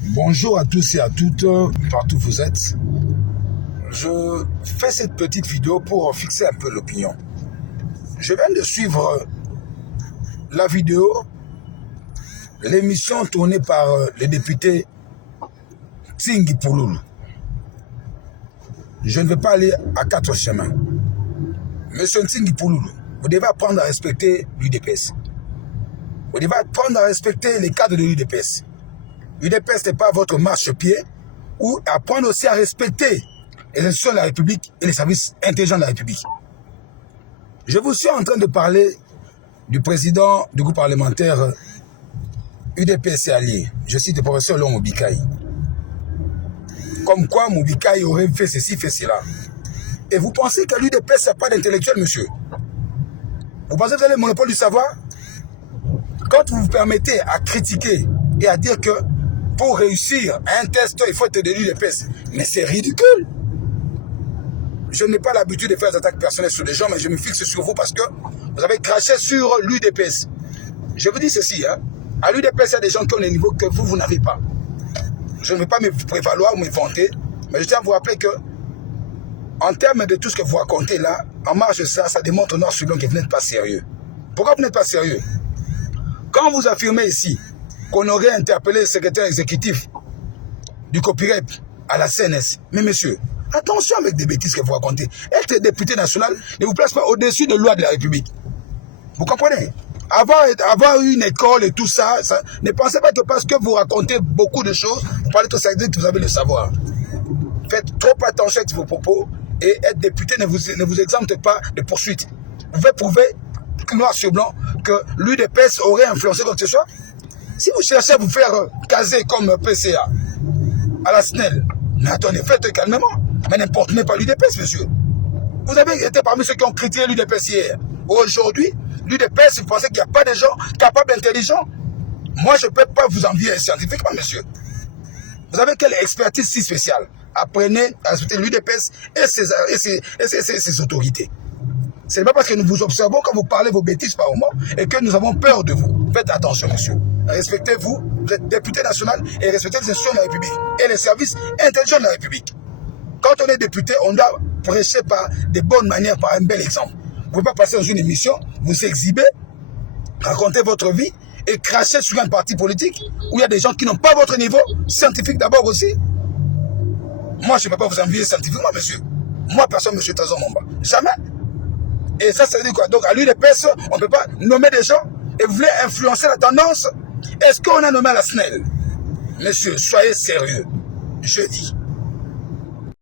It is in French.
Bonjour à tous et à toutes, partout où vous êtes. Je fais cette petite vidéo pour fixer un peu l'opinion. Je viens de suivre la vidéo, l'émission tournée par le député Tsingi Pouloulou. Je ne vais pas aller à quatre chemins. Monsieur Tsingi Pouloulou, vous devez apprendre à respecter l'UDPS. Vous devez apprendre à respecter les cadres de l'UDPS. L'UDPS n'est pas votre marchepied, ou apprendre aussi à respecter les institutions de la République et les services intelligents de la République. Je vous suis en train de parler du président du groupe parlementaire UDPS et alliés. Je cite le professeur Laurent Mobikaï. Comme quoi Mobikaï aurait fait ceci, fait cela. Et vous pensez que l'UDPS n'a pas d'intellectuel, monsieur? Vous pensez que vous avez le monopole du savoir? Quand vous vous permettez à critiquer et à dire que pour réussir un test, il faut être de l'UDPS, mais c'est ridicule. Je n'ai pas l'habitude de faire des attaques personnelles sur les gens, mais je me fixe sur vous parce que vous avez craché sur l'UDPS. Je vous dis ceci, hein. À l'UDPS, il y a des gens qui ont des niveaux que vous n'avez pas. Je ne vais pas me prévaloir ou me vanter, mais je tiens à vous rappeler que, en termes de tout ce que vous racontez là, en marge de ça, ça démontre noir sur blanc que vous n'êtes pas sérieux. Pourquoi vous n'êtes pas sérieux? Quand vous affirmez ici qu'on aurait interpellé le secrétaire exécutif du copyright à la CNS, mais monsieur, attention avec des bêtises que vous racontez. Être député national ne vous place pas au-dessus de la loi de la République. Vous comprenez? Avoir une école et tout ça, ne pensez pas que parce que vous racontez beaucoup de choses, vous parlez tout ça, que vous avez le savoir. Faites trop attention à vos propos et être député ne vous exempte pas de poursuite. Vous pouvez prouver, noir sur blanc, que l'UDPS aurait influencé quoi que ce soit. Si vous cherchez à vous faire caser comme PCA à la SNEL, attendez, faites calmement. Mais n'importe pas l'UDPS, monsieur. Vous avez été parmi ceux qui ont critiqué l'UDPS hier. Aujourd'hui, l'UDPS, vous pensez qu'il n'y a pas de gens capables, intelligents? Moi, je ne peux pas vous envier scientifiquement, monsieur. Vous avez quelle expertise si spéciale? Apprenez à respecter l'UDPS et ses autorités. Ce n'est pas parce que nous vous observons quand vous parlez vos bêtises par moment et que nous avons peur de vous. Faites attention, monsieur. Respectez-vous, vous êtes député national et respectez les institutions de la République et les services intelligents de la République. Quand on est député, on doit prêcher par des bonnes manières, par un bel exemple. Vous ne pouvez pas passer dans une émission, vous exhiber, raconter votre vie et cracher sur un parti politique où il y a des gens qui n'ont pas votre niveau scientifique d'abord aussi. Moi, je ne peux pas vous envier scientifiquement, monsieur. Moi, personne, monsieur Tazon Momba. Jamais. Et ça veut dire quoi? Donc, à l'UDPS, on ne peut pas nommer des gens et vous voulez influencer la tendance. Est-ce qu'on a nommé à la SNEL? Monsieur, soyez sérieux. Je dis.